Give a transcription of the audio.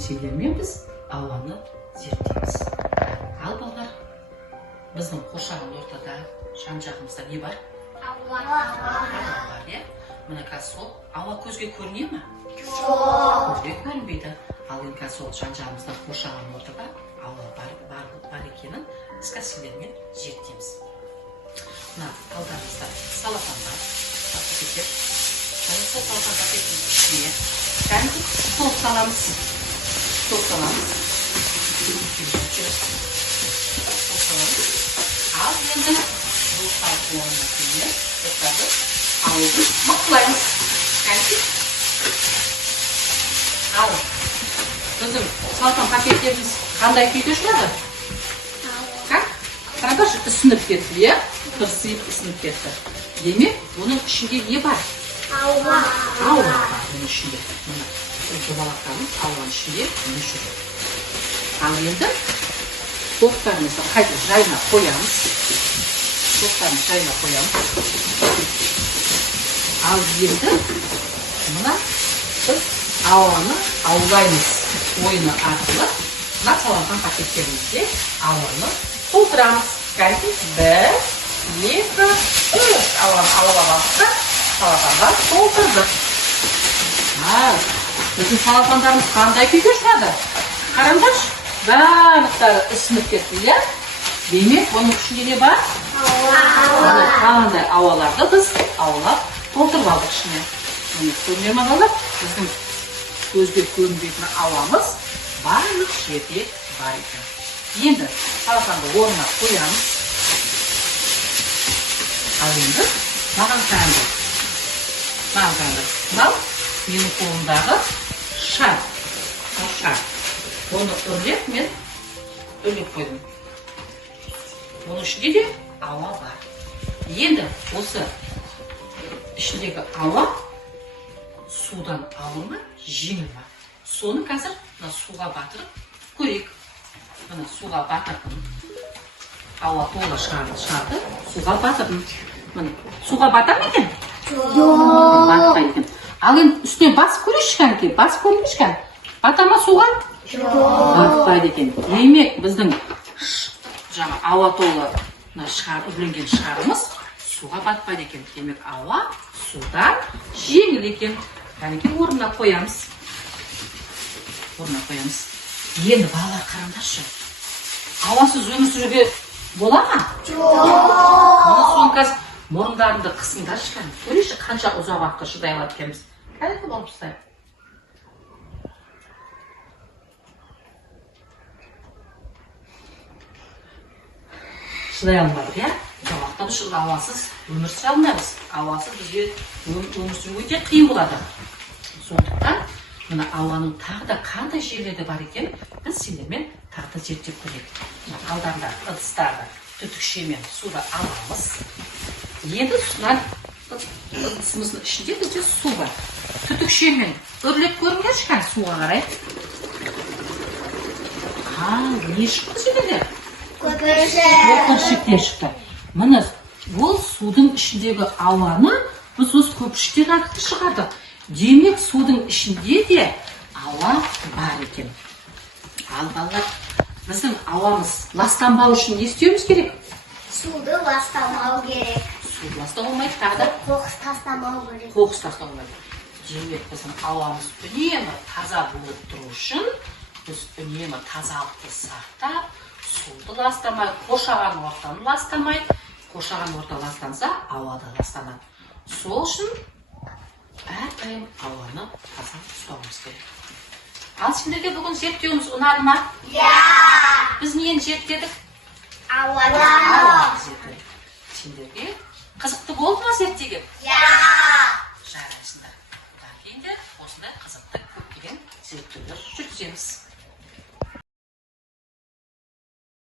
сендермен біз ауаны зерттейміз. Ал балалар, біздің қоршаған ортада, жан-жағымызда не бар? Ауа бар, иә? Мына қазір сол ауа көзге көріне ме? жоқ. Көзге көрінбейді. Ал енді қазір сол жан-жағымызда қоршаған ортада ауа бар екенін біз сендермен зерттейміз. Мына алдарыңызда салатан бар. Пакеттер. Сол салатан пакеттің ішіне кәдімгі тоқ саламыз. Ал енді бұл салық орнына кейін ауылды мықтылаймыз. Ал біздің салатан пакеттеріміз қандай күйде шығады? Қараңдаршы, ісініп кетті, иә? Тырсиып ісініп кетті. Демек, оның ішінде не бар? Ауа Ауа бар оның ішінде. Мына жобалақтарымыз ауаның ішінде не жүр. Ал енді тоқтарымызды қайта жайына қоямыз. Ал енді мына біз ауаны аулаймыз. Ойыны арқылы мына салатан пакеттерімізде ауаны толтырамыз. Кәдімгі 1, 2, 3 ауаны алып алып, салатанға толтырдық. Біздің салатандарымыз қандай күйге шығады? Қараңдаршы, барлықтары ісініп кетті, иә? Демек, оның ішінде не бар? Ауа. Қандай ауаларды біз аулап толтырып алдық ішіне. Оны көріне ме балалар? Біздің көзге көрінбейтін ауамыз барлық жерде бар екен. Енді салатанды орнына қоямыз. Ал енді маған қараңдар. Мынау менің қолымдағы шар. Оны мен үрлеп қойдым. Оның ішінде де ауа бар. Енді осы ішіндегі ауа судан алынма, жеңіл ма? Соны қазір суға батырып көрейік. Мына суға батырдым. Ауа толы шарды суға батырдым. Суға батар ма екен? Жоқ. Батпайды екен. Ал енді үстіне басып көрейікші, басып көрейікші. Бата ма суға? Жоқ. Батпайды екен. Демек, біздің ауа толы үрленген шарымыз суға батпайды екен. Демек, ауа судан жеңіл екен. Кәнекей орнына қоямыз. Енді балалар қараңдаршы. Ауасыз өмір сүруге бола ма? Мына соң қазір мұрындарымды қысыңдаршы кәдімгі. Көрейші қанша ұзақ уақытқа шыдай алады екенбіз. Кәдімгі болып ұстайық. Шыдай алмадық, иә? Ұзақ уақыттан үшін ауасыз өмір сүре алмаймыз. Ауасыз бізге өмір сүру өте қиын болады. Сондықтан мына ауаның тағы да қандай жерлері бар екен, біз сендермен тағы да зерттеп көрейік. Алдарында ыдыстарды түтікшемен суды аламыз. Енді ыдысымыздың ішінде бізде су бар. Түтікшемен үрлеп көріңдерші суға қарай. Не шықты сендерде? Көпіршіктер шықты. Міне ол судың ішіндегі ауаны біз осы көпіршіктер арқылы шығардық. Демек, судың ішінде де ауа бар екен. Ал балалар, біздің ауамыз ластанбау үшін не істеуіміз керек? Суды ластамау керек. Суды ластамайды, тағы да Қоқыс тастамау керек. қоқыс тастамайды. Демек, біздің ауамыз үнемі таза болып тұру үшін, біз үнемі тазалықты сақтап, суды ластамай, қоршаған ортаны ластамай, қоршаған орта ластанса, ауа да ластанады. Сол үшін әрдайым ауаны таза ұстауымыз керек. Ал сендерге бүгін зерттеуіміз ұнады ма? Иә. Біз нені зерттедік? Ауаны. Сендерге қызықты болды ма зерттеген? Иә. Жарайсыңдар. Одан кейін де осындай қызықты көптеген зерттеулер жүргіземіз.